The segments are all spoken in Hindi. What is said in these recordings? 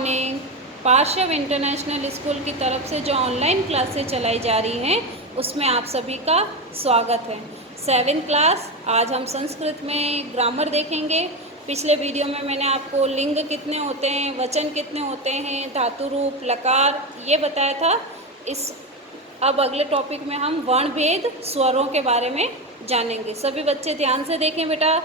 मॉर्निंग। पार्श्व इंटरनेशनल स्कूल की तरफ से जो ऑनलाइन क्लासेस चलाई जा रही हैं उसमें आप सभी का स्वागत है। 7th क्लास, आज हम संस्कृत में ग्रामर देखेंगे। पिछले वीडियो में मैंने आपको लिंग कितने होते हैं, वचन कितने होते हैं, धातु रूप, लकार ये बताया था। अब अगले टॉपिक में हम वर्ण भेद स्वरों के बारे में जानेंगे। सभी बच्चे ध्यान से देखें बेटा।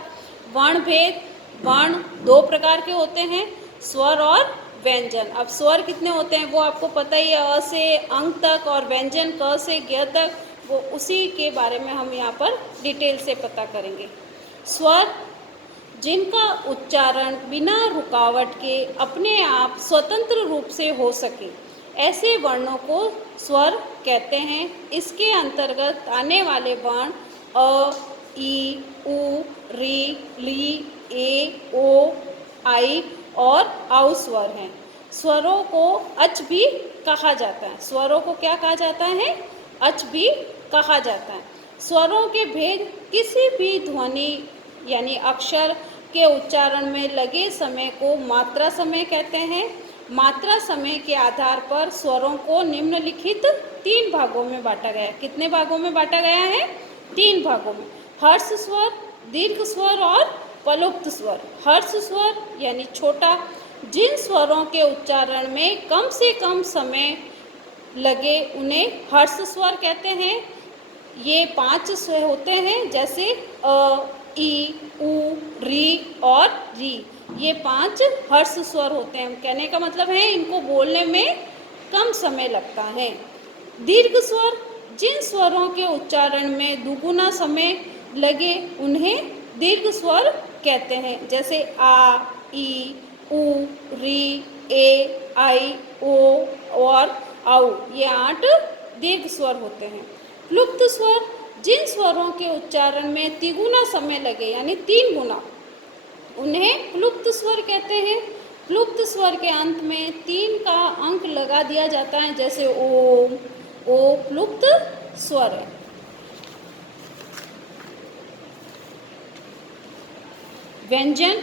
वर्ण भेद, वर्ण दो प्रकार के होते हैं, स्वर और व्यंजन। अब स्वर कितने होते हैं वो आपको पता ही है, अ से अंग तक, और व्यंजन क से ज्ञ तक, वो उसी के बारे में हम यहाँ पर डिटेल से पता करेंगे। स्वर जिनका उच्चारण बिना रुकावट के अपने आप स्वतंत्र रूप से हो सके, ऐसे वर्णों को स्वर कहते हैं। इसके अंतर्गत आने वाले वर्ण अ, ई, उ, री, ली, ए, ओ, आई और औ स्वर हैं। स्वरों को अच भी कहा जाता है। स्वरों को क्या कहा जाता है? अच भी कहा जाता है। स्वरों के भेद किसी भी ध्वनि यानी अक्षर के उच्चारण में लगे समय को मात्रा समय कहते हैं। मात्रा समय के आधार पर स्वरों को निम्नलिखित 3 भागों में बांटा गया है। कितने भागों में बांटा गया है? 3 भागों में। हर्ष स्वर, दीर्घ स्वर और पलुप्त स्वर। हर्ष स्वर यानी छोटा, जिन स्वरों के उच्चारण में कम से कम समय लगे उन्हें हर्ष स्वर कहते हैं। ये 5 स्वर होते हैं, जैसे अ, ई, उ, री और री। ये 5 हर्ष स्वर होते हैं। कहने का मतलब है इनको बोलने में कम समय लगता है। दीर्घ स्वर, जिन स्वरों के उच्चारण में दुगुना समय लगे उन्हें दीर्घ स्वर कहते हैं, जैसे आ, ई, उ, री, ए, आई, ओ और औ। ये 8 दीर्घ स्वर होते हैं। प्लुप्त स्वर, जिन स्वरों के उच्चारण में तिगुना समय लगे यानी 3 गुना, उन्हें प्लुप्त स्वर कहते हैं। प्लुप्त स्वर के अंत में 3 का अंक लगा दिया जाता है, जैसे ओम। ओ प्लुप्त स्वर है। व्यंजन,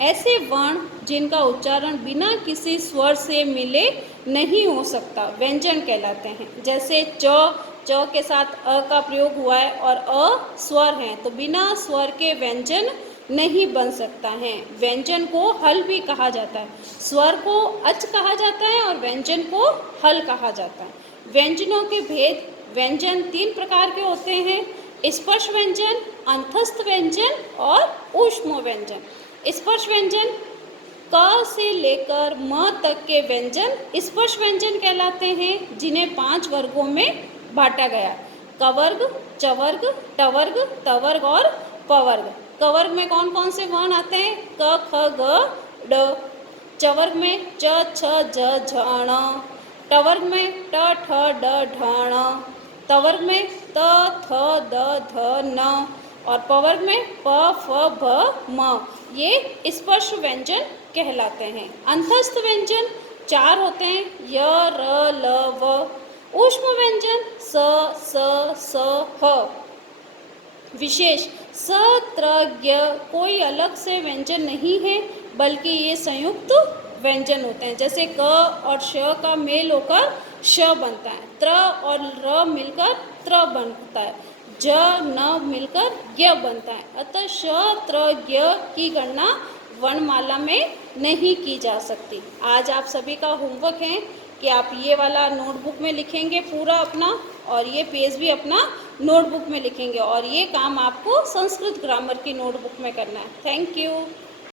ऐसे वर्ण जिनका उच्चारण बिना किसी स्वर से मिले नहीं हो सकता, व्यंजन कहलाते हैं। जैसे च के साथ अ का प्रयोग हुआ है और अ स्वर है, तो बिना स्वर के व्यंजन नहीं बन सकता है। व्यंजन को हल भी कहा जाता है। स्वर को अच कहा जाता है और व्यंजन को हल कहा जाता है। व्यंजनों के भेद, व्यंजन 3 प्रकार के होते हैं, स्पर्श व्यंजन, अंतस्थ व्यंजन और ऊष्म व्यंजन। स्पर्श व्यंजन क से लेकर म तक के व्यंजन स्पर्श व्यंजन कहलाते हैं, जिन्हें 5 वर्गों में बांटा गया। कवर्ग, चवर्ग, टवर्ग, तवर्ग और पवर्ग। कवर्ग में कौन कौन से वर्ण आते हैं? क, ख, ग, ड। चवर्ग में च, छ, ज, झ, ण। टवर्ग में ट, ठ, ड, ढ, ण। तवर्ग में त, थ, द, ध, न। और पवर्ग में प, फ, भ, म। ये स्पर्श व्यंजन कहलाते हैं। अंतस्थ व्यंजन 4 होते हैं, य, र, ल, व। ऊष्म व्यंजन स, स, स, ह। विशेष स, त्र, ज्ञ कोई अलग से व्यंजन नहीं है, बल्कि ये संयुक्त व्यंजन होते हैं। जैसे क और श का मेल होकर श बनता है, त्र और र मिलकर त्र बनता है, ज न मिलकर ज्ञ बनता है। अतः श, त्र, ज्ञ की गणना वर्णमाला में नहीं की जा सकती। आज आप सभी का होमवर्क है कि आप ये वाला नोटबुक में लिखेंगे पूरा अपना, और ये पेज भी अपना नोटबुक में लिखेंगे, और ये काम आपको संस्कृत ग्रामर की नोटबुक में करना है। Thank you.